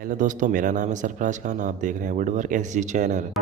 Hello दोस्तों, मेरा नाम है सरफराज खान। आप देख रहे हैं वुडवर्क एसजी चैनल।